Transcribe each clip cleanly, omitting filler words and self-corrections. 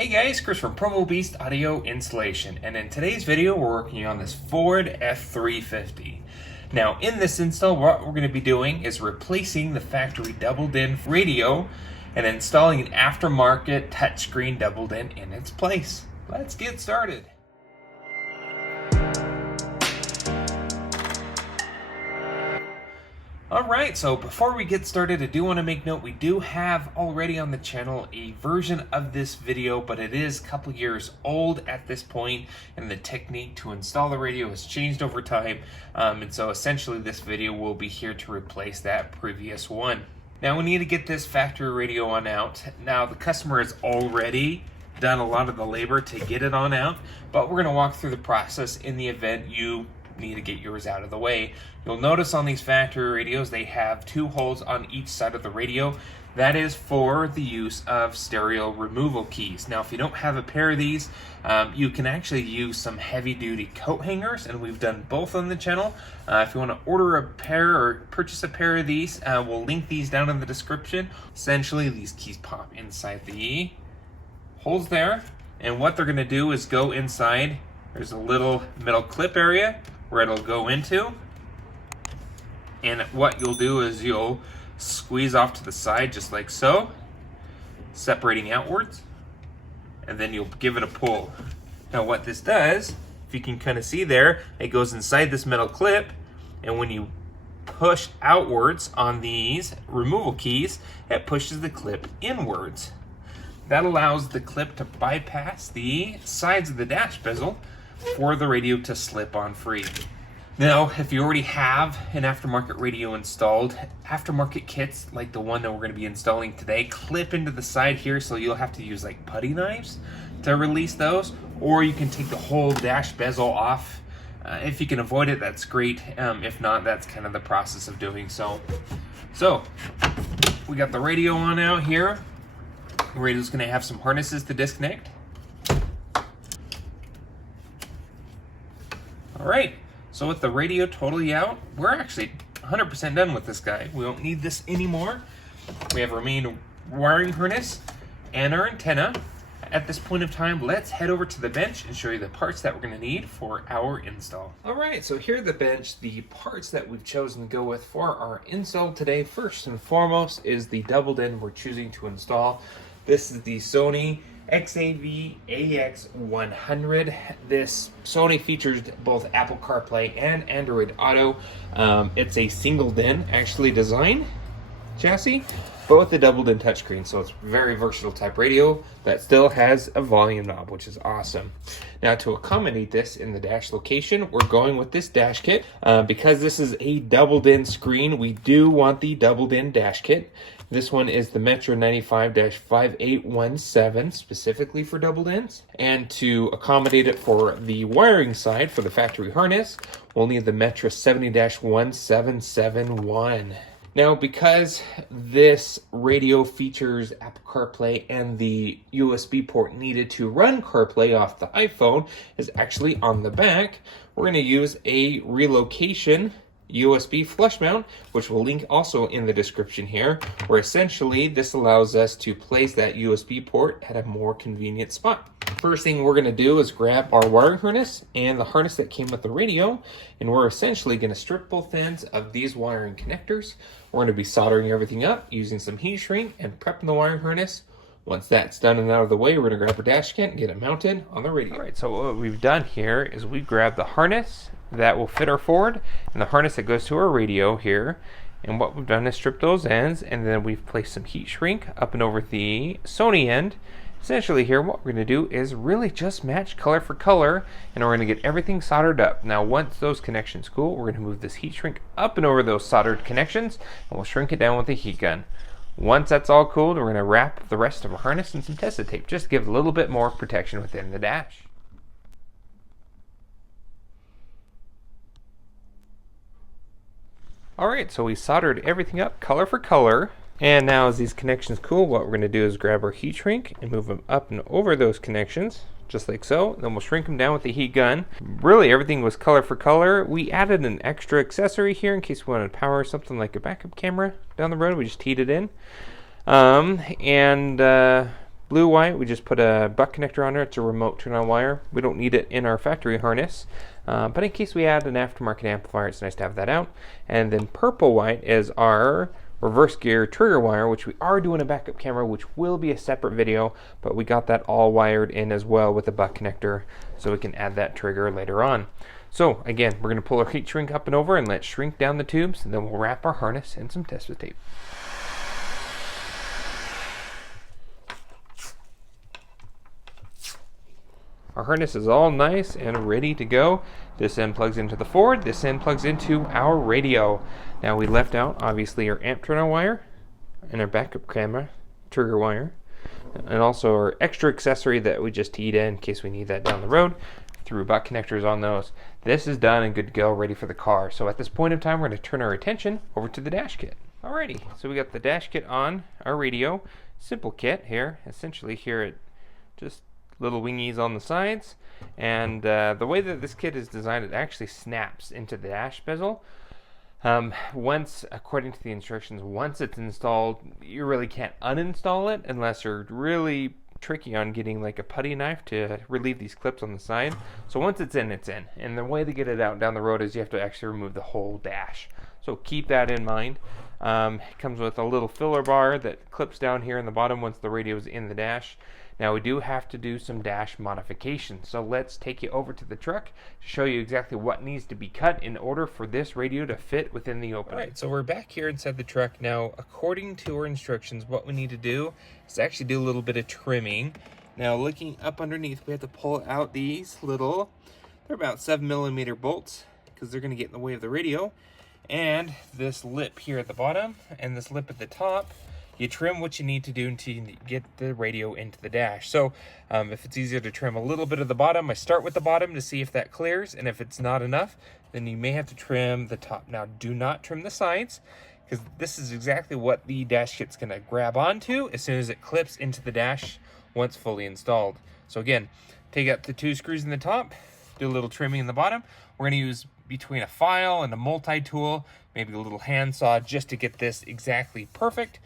Hey guys, Chris from Promo Beast Audio Installation, and in today's video we're working on this Ford F-350. Now in this install what we're going to be doing is replacing the factory doubled-in radio and installing an aftermarket touchscreen doubled-in in its place. Let's get started. Alright, so before we get started, I do want to make note we do have already on the channel a version of this video, but it is a couple years old at this point, and the technique to install the radio has changed over time, and so essentially this video will be here to replace that previous one. Now we need to get this factory radio on out. Now the customer has already done a lot of the labor to get it on out, but we're going to walk through the process in the event you need to get yours out of the way. You'll notice on these factory radios they have two holes on each side of the radio. That is for the use of stereo removal keys. Now if you don't have a pair of these, you can actually use some heavy-duty coat hangers, and we've done both on the channel. If you want to order a pair or purchase a pair of these, we'll link these down in the description. Essentially these keys pop inside the holes there, and what they're going to do is go inside. There's a little metal clip area where it'll go into, and what you'll do is you'll squeeze off to the side just like so, separating outwards, and then you'll give it a pull. Now what this does, if you can kind of see there, it goes inside this metal clip, and when you push outwards on these removal keys, it pushes the clip inwards. That allows the clip to bypass the sides of the dash bezel for the radio to slip on free. Now, if you already have an aftermarket radio installed, aftermarket kits like the one that we're going to be installing today clip into the side here, so you'll have to use like putty knives to release those, or you can take the whole dash bezel off. If you can avoid it, that's great. If not, that's kind of the process of doing so. So, we got the radio on out here. The radio's going to have some harnesses to disconnect. Alright, so with the radio totally out, we're actually 100% done with this guy. We don't need this anymore. We have our main wiring harness and our antenna. At this point of time, let's head over to the bench and show you the parts that we're going to need for our install. Alright, so here at the bench, the parts that we've chosen to go with for our install today, first and foremost, is the doubled-in we're choosing to install. This is the Sony XAV-AX100. This Sony features both Apple CarPlay and Android Auto. It's a single-DIN actually design chassis, but with the doubled-in touchscreen, so it's very versatile type radio that still has a volume knob, which is awesome. Now to accommodate this in the dash location, we're going with this dash kit. Because this is a doubled-in screen, we do want the doubled-in dash kit. This one is the Metro 95-5817, specifically for doubled-ins. And to accommodate it for the wiring side, for the factory harness, we'll need the Metro 70-1771. Now, because this radio features Apple CarPlay and the USB port needed to run CarPlay off the iPhone is actually on the back, we're going to use a relocation USB flush mount, which we'll link also in the description here, where essentially this allows us to place that USB port at a more convenient spot. First thing we're going to do is grab our wiring harness and the harness that came with the radio, and we're essentially going to strip both ends of these wiring connectors. We're going to be soldering everything up using some heat shrink and prepping the wiring harness. Once that's done and out of the way, we're going to grab our dash kit and get it mounted on the radio. Alright, so what we've done here is we grabbed the harness that will fit our Ford and the harness that goes to our radio here, and what we've done is strip those ends, and then we've placed some heat shrink up and over the Sony end. Essentially here what we're going to do is really just match color for color, and we're going to get everything soldered up. Now once those connections cool, we're going to move this heat shrink up and over those soldered connections, and we'll shrink it down with a heat gun. Once that's all cooled, we're going to wrap the rest of our harness in some Tesa tape just to give a little bit more protection within the dash. Alright, so we soldered everything up color for color, and now as these connections cool, what we're going to do is grab our heat shrink and move them up and over those connections, just like so. Then we'll shrink them down with the heat gun. Really everything was color for color. We added an extra accessory here in case we wanted to power something like a backup camera down the road. We just heated it in. Blue wire, we just put a butt connector on there. It's a remote turn-on wire. We don't need it in our factory harness, but in case we add an aftermarket amplifier, it's nice to have that out. And then purple white is our reverse gear trigger wire, which we are doing a backup camera, which will be a separate video, but we got that all wired in as well with a butt connector, so we can add that trigger later on. So again, we're going to pull our heat shrink up and over and let shrink down the tubes, and then we'll wrap our harness in some test with tape. Our harness is all nice and ready to go. This end plugs into the Ford, this end plugs into our radio. Now we left out obviously our amp turn-on wire and our backup camera trigger wire, and also our extra accessory that we just teed in case we need that down the road. Threw butt connectors on those. This is done and good to go, ready for the car. So at this point in time, we're going to turn our attention over to the dash kit. Alrighty, so we got the dash kit on our radio. Simple kit here. Essentially here it just little wingies on the sides, and the way that this kit is designed, it actually snaps into the dash bezel. Once, according to the instructions, once it's installed, you really can't uninstall it unless you're really tricky on getting like a putty knife to relieve these clips on the side. So once it's in, it's in. And the way to get it out down the road is you have to actually remove the whole dash. So keep that in mind. It comes with a little filler bar that clips down here in the bottom once the radio is in the dash. Now we do have to do some dash modifications, so let's take you over to the truck to show you exactly what needs to be cut in order for this radio to fit within the opening. Alright, so we're back here inside the truck. Now, according to our instructions, what we need to do is actually do a little bit of trimming. Now, looking up underneath, we have to pull out these little, they're about 7mm bolts, because they're going to get in the way of the radio. And this lip here at the bottom, and this lip at the top. You trim what you need to do to get the radio into the dash. So if it's easier to trim a little bit of the bottom, I start with the bottom to see if that clears, and if it's not enough, then you may have to trim the top. Now, do not trim the sides, because this is exactly what the dash kit's gonna grab onto as soon as it clips into the dash once fully installed. So again, take out the 2 screws in the top, do a little trimming in the bottom. We're gonna use between a file and a multi-tool, maybe a little handsaw, just to get this exactly perfect.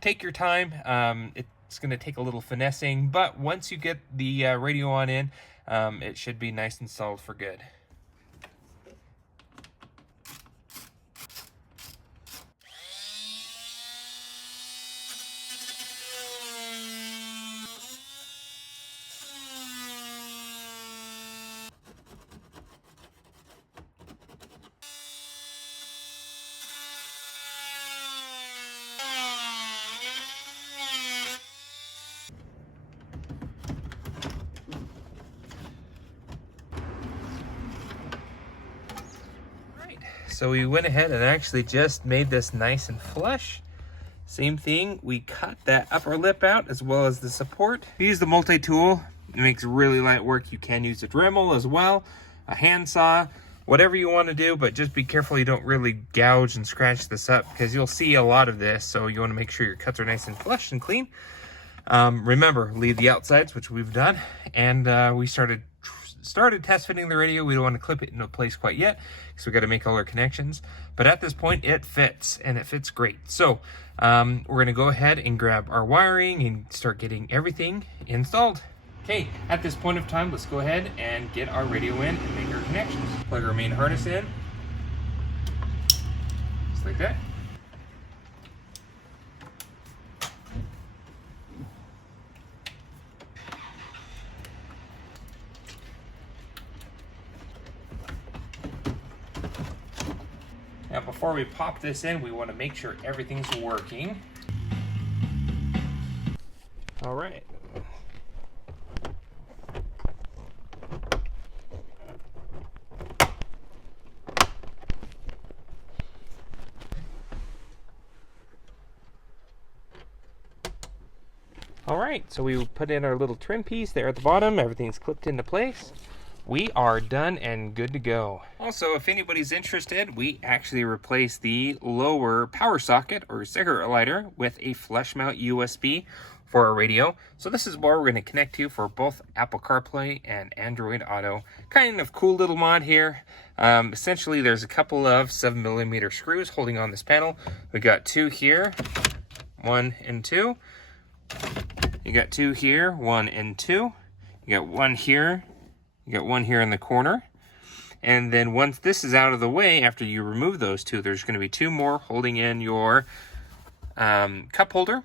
Take your time. It's going to take a little finessing, but once you get the radio on in, it should be nice and solid for good. So we went ahead and actually just made this nice and flush. Same thing, we cut that upper lip out as well as the support. We use the multi-tool. It makes really light work. You can use a Dremel as well, a handsaw, whatever you want to do, but just be careful you don't really gouge and scratch this up, because you'll see a lot of this, so you want to make sure your cuts are nice and flush and clean. Remember, leave the outsides, which we've done, and we started test fitting the radio. We don't want to clip it into place quite yet, because we got to make all our connections, but at this point it fits, and it fits great. So we're going to go ahead and grab our wiring and start getting everything installed. Okay, at this point of time, let's go ahead and get our radio in and make our connections. Plug our main harness in, just like that. Now, before we pop this in, we want to make sure everything's working. All right. All right, so we put in our little trim piece there at the bottom. Everything's clipped into place. We are done and good to go. Also, if anybody's interested, we actually replaced the lower power socket or cigarette lighter with a flush mount USB for our radio. So this is where we're going to connect to for both Apple CarPlay and Android Auto. Kind of cool little mod here. Essentially, there's a couple of 7mm screws holding on this panel. We got 2 here, 1 and 2. You You got two here, 1 and 2. You got one here. You got one here in the corner. And then once this is out of the way, after you remove those two, there's going to be two more holding in your cup holder.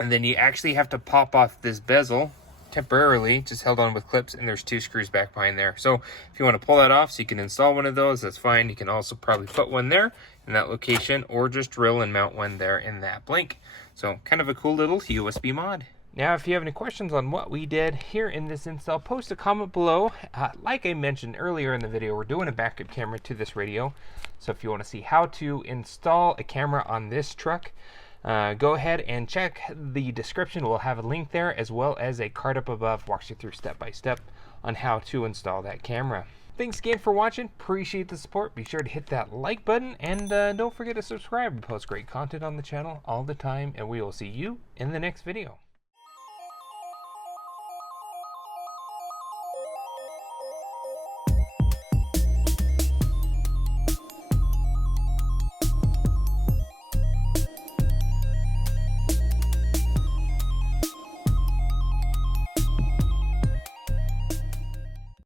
And then you actually have to pop off this bezel temporarily, just held on with clips, and there's two screws back behind there. So if you want to pull that off so you can install one of those, that's fine. You can also probably put one there in that location, or just drill and mount one there in that blank. So kind of a cool little USB mod. Now, if you have any questions on what we did here in this install, post a comment below. Like I mentioned earlier in the video, we're doing a backup camera to this radio. So if you want to see how to install a camera on this truck, go ahead and check the description. We'll have a link there, as well as a card up above walks you through step by step on how to install that camera. Thanks again for watching. Appreciate the support. Be sure to hit that like button, and don't forget to subscribe. We post great content on the channel all the time, and we will see you in the next video.